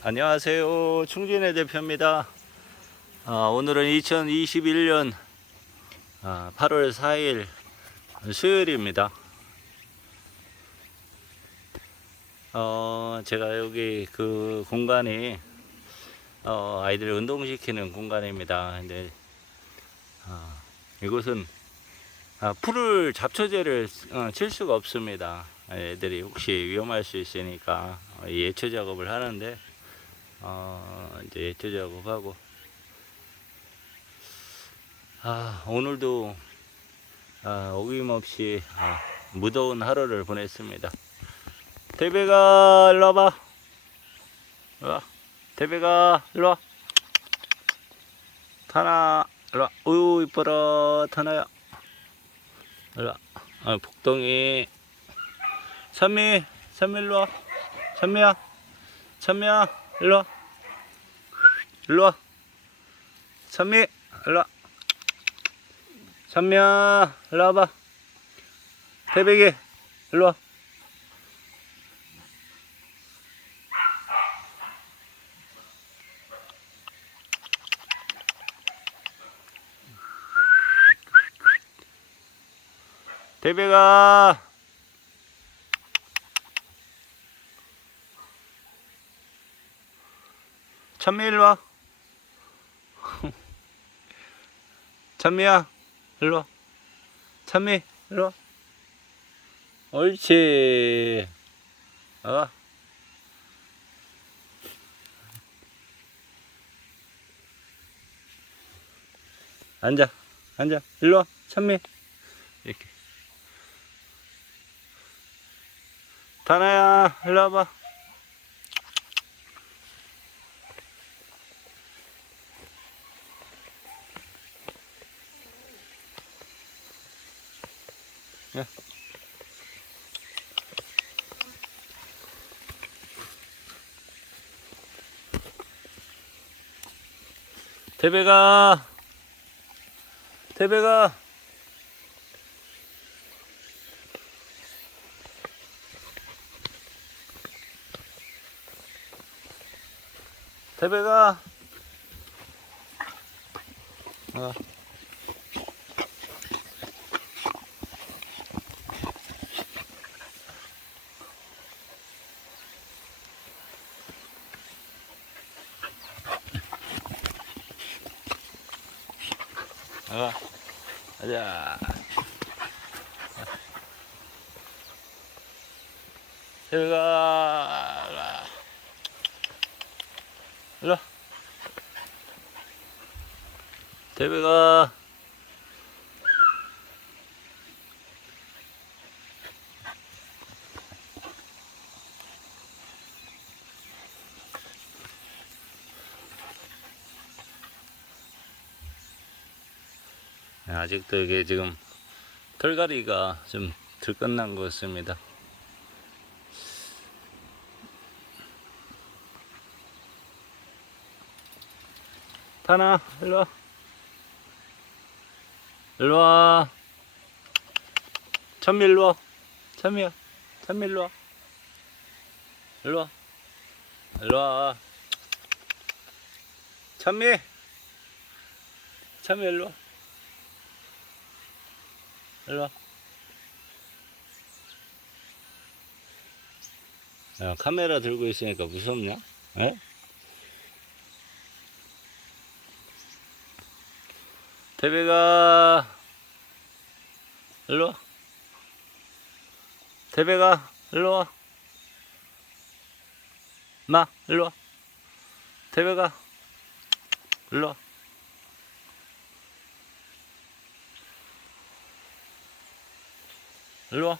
안녕하세요. 충진의 대표입니다. 오늘은 2021년 8월 4일 수요일입니다. 제가 여기 그 공간이 아이들 운동시키는 공간입니다. 근데 이곳은 풀을 잡초제를 칠 수가 없습니다. 애들이 혹시 위험할 수 있으니까 예초 작업을 하는데 이제 예초 작업하고 오늘도 어김없이 무더운 하루를 보냈습니다. 대배가 일로 와봐. 대배가 일로 와. 타나 일로 와. 어유 이뻐라 타나야. 일로 와. 복덩이. 찬미 일로 와. 찬미야 일로 와. 일로 와. 찬미 일로 와. 찬미야 일로 와봐. 대배기 일로 와. 대배가 찬미 일로 와. 찬미야 일로 와. 찬미 일로 와. 옳지. 앉아 일로 와. 찬미 이렇게. 다나야 일로 와봐. 야. 대배가 대배가 가자. 대배가 일로 와. 대배가 아직도 이게 지금 털갈이가 좀 덜 끝난 것 같습니다. 타나 일로 와. 일로 와. 찬미 일로 와. 찬미야 찬미 일로 와. 일로 와. 일로 와. 찬미 일로 와. 일로 와. 야, 카메라 들고 있으니까 무섭냐? 에? 대배가 일로 와. 대배가 일로 와. 마 일로 와. 대배가 일로 와. 일로 와.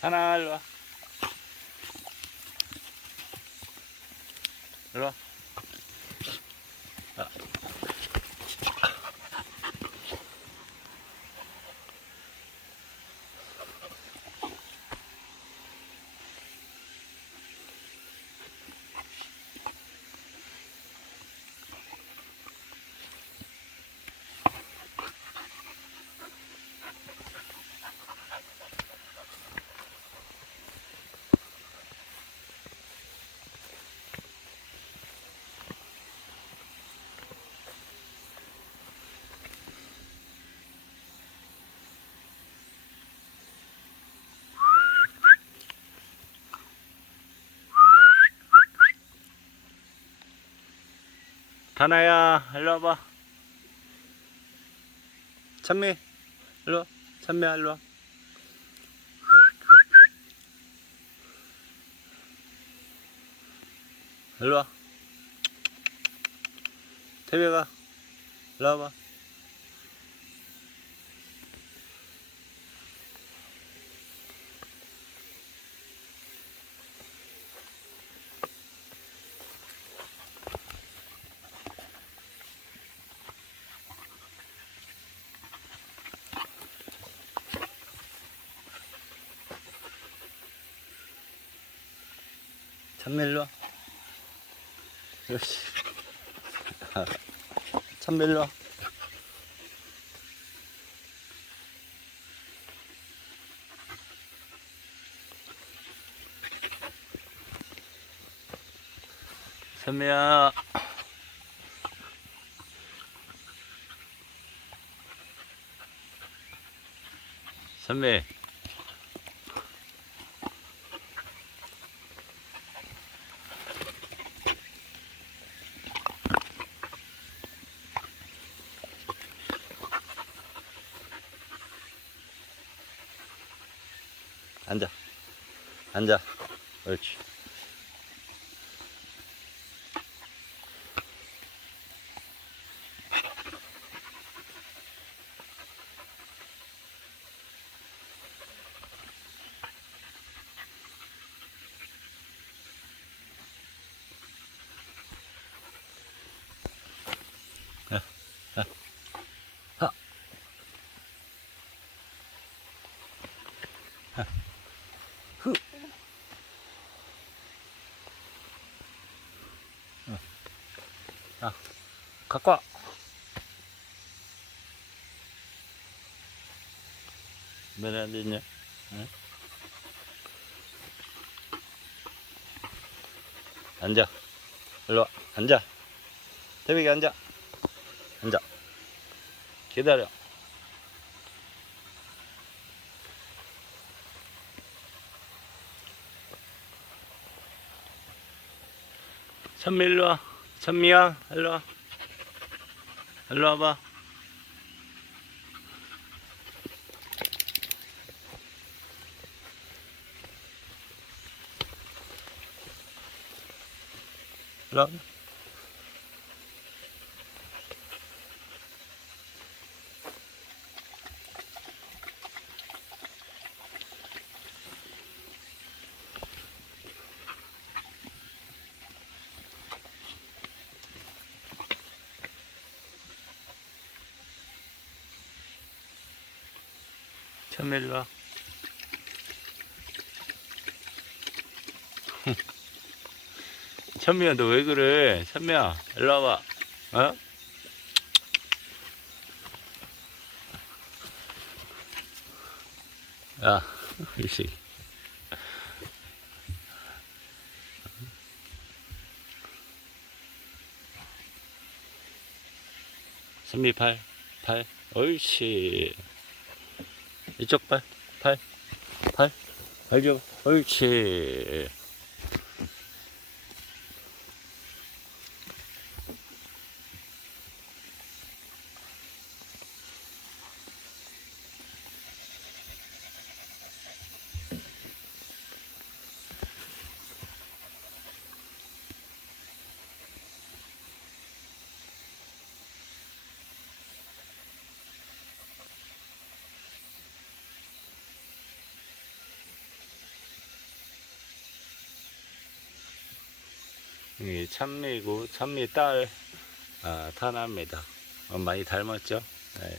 하나, 일로 와. 일로 와. 아. 다나야, 일로 와봐. 찬미, 일로 와. 찬미야, 일로 와. 일로 와. 태배가, 일로 와봐. 찬미, 일로 와. 그렇지. 찬미, 일로 와. 찬미야. 찬미. 앉아. 앉아. 옳지. 야, 야. 하. 하. 후. 야, 갖고 와. 왜 안 됐냐? 응? 앉아. 일로 와. 앉아. 태백이 앉아. 앉아. 기다려. 찬미, 일로 와. 찬미야, 일로 와. 일로 와봐. 일로 와. 찬미, 일로 와. 찬미야, 너 왜 그래? 찬미야, 일로 와봐. 어? 야, 일식. 찬미 팔, 팔. 옳지. 이쪽 팔, 팔, 팔. 발 줘. 옳지. 이 찬미고 찬미 딸 타나입니다. 많이 닮았죠? 네.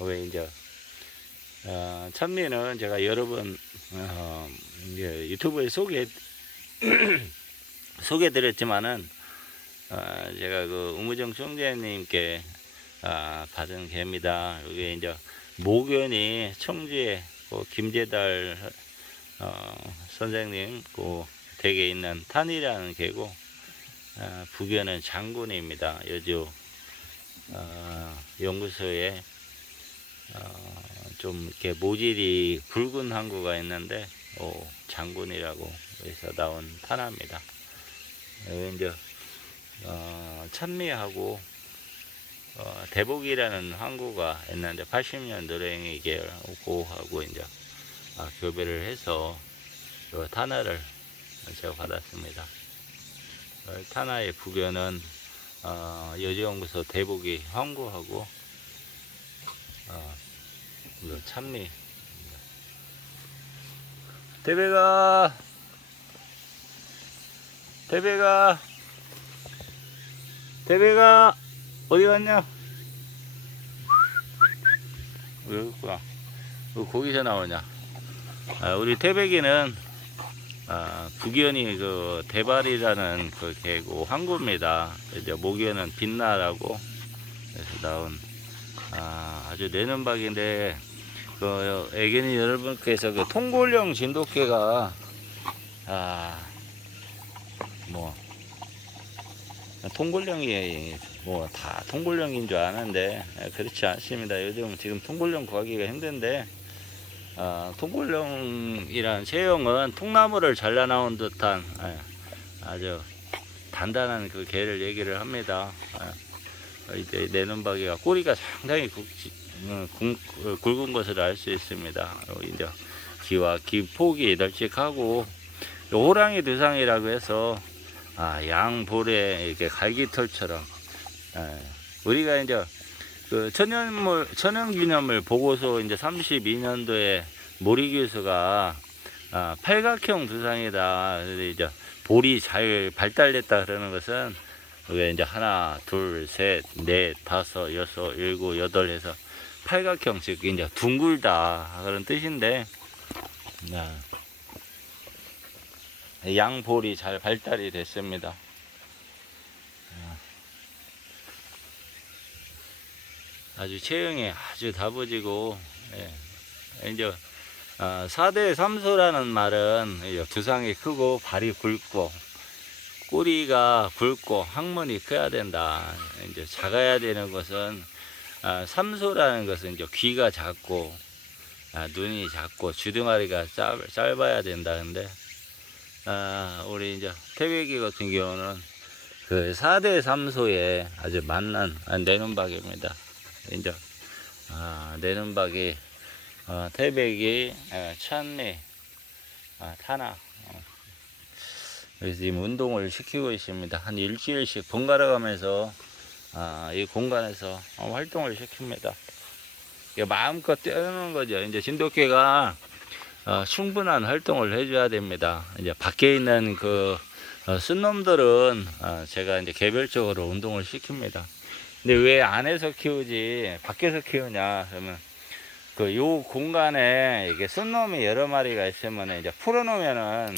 왜 이제 찬미는 제가 여러 번 이제 유튜브에 소개드렸지만은 제가 그 우무정 총재님께 받은 개입니다. 여기 이제 모견이 청주에 그 김재달 선생님 그 댁에 있는 탄이라는 개고, 부견은 장군입니다. 여주 연구소에 좀 이렇게 모질이 붉은 항구가 있는데 장군이라고 해서 나온 탄화입니다. 여기 이제 찬미하고 대복이라는 항구가 있는데 80년 노랭이 계열하고 이제 교배를 해서 요 탄화를 제가 받았습니다. 탄화의 부견은 여주연구소 대복이 항구하고 찬미. 대배가 어디 갔냐? 여기 있구나. 거기서 나오냐? 우리 태백이는 부견이 그 대발이라는 그 개고 항구입니다. 이제 모견은 빛나라고 그래서 나온 아주 내는 박인데, 그 애견이 여러분께서 그 통골령 진돗개가 뭐 통골령이 뭐 다 통골령인 줄 아는데 그렇지 않습니다. 요즘 지금 통골령 구하기가 힘든데, 통골령이란 체형은 통나무를 잘라 나온 듯한 아주 단단한 그 개를 얘기를 합니다. 이제 내는 박이가 꼬리가 상당히 굵은 것을 알 수 있습니다. 이제 귀와 귀 폭이 널찍하고, 호랑이 두상이라고 해서 양볼에 이렇게 갈기털처럼, 우리가 이제 그 천연기념물 보고서 이제 32년도에 모리 교수가 팔각형 두상이다. 이제 볼이 잘 발달됐다 그러는 것은 왜 이제 하나, 둘, 셋, 넷, 다섯, 여섯, 일곱, 여덟 해서 팔각형, 즉 이제 둥글다 그런 뜻인데, 양볼이 잘 발달이 됐습니다. 아주 체형이 아주 다부지고, 이제 4대 삼소라는 말은 두상이 크고 발이 굵고 꼬리가 굵고 항문이 커야 된다. 이제 작아야 되는 것은 삼소라는 것은 이제 귀가 작고 눈이 작고 주둥아리가 짧아야 된다. 근데 우리 이제 태백이 같은 경우는 그 4대 삼소에 아주 맞는 내눈박입니다. 이제 내눈박이 태백이 찬미 타나 그래서 지금 운동을 시키고 있습니다. 한 일주일씩 번갈아 가면서 이 공간에서 활동을 시킵니다. 마음껏 뛰어노는 거죠. 이제 진돗개가 충분한 활동을 해줘야 됩니다. 이제 밖에 있는 그 순놈들은 제가 이제 개별적으로 운동을 시킵니다. 근데 왜 안에서 키우지 밖에서 키우냐 그러면 그 요 공간에 이게 순놈이 여러 마리가 있으면 이제 풀어놓으면은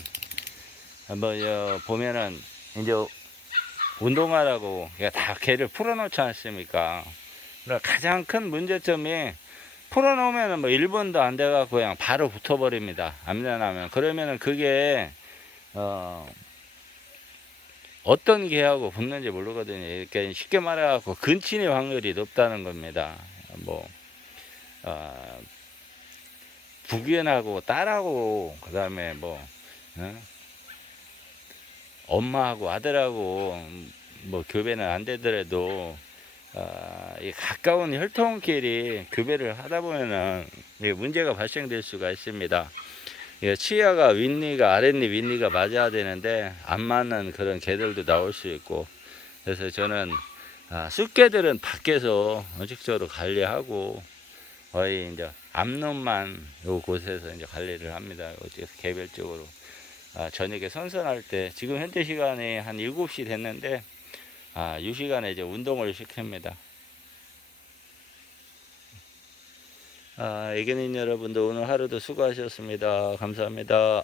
보면은 이제 운동하라고 다 개를 풀어놓지 않습니까? 그러니까 가장 큰 문제점이 풀어놓으면은 1분도 안 돼갖고 그냥 바로 붙어버립니다. 암전하면. 그러면은 그게 어떤 개하고 붙는지 모르거든요. 이렇게 쉽게 말해갖고 근친의 확률이 높다는 겁니다. 부견하고 딸하고 그 다음에 엄마하고 아들하고 교배는 안 되더라도 이 가까운 혈통끼리 교배를 하다 보면은 문제가 발생될 수가 있습니다. 치아가 윗니가 아랫니 윗니가 맞아야 되는데 안 맞는 그런 개들도 나올 수 있고, 그래서 저는 쑥개들은 밖에서 원칙적으로 관리하고 거의 이제 앞놈만 요 곳에서 이제 관리를 합니다. 어째서 개별적으로 저녁에 선선할 때, 지금 현재 시간이 한 7시 됐는데 이 시간에 이제 운동을 시킵니다. 애견인 여러분들 오늘 하루도 수고하셨습니다. 감사합니다.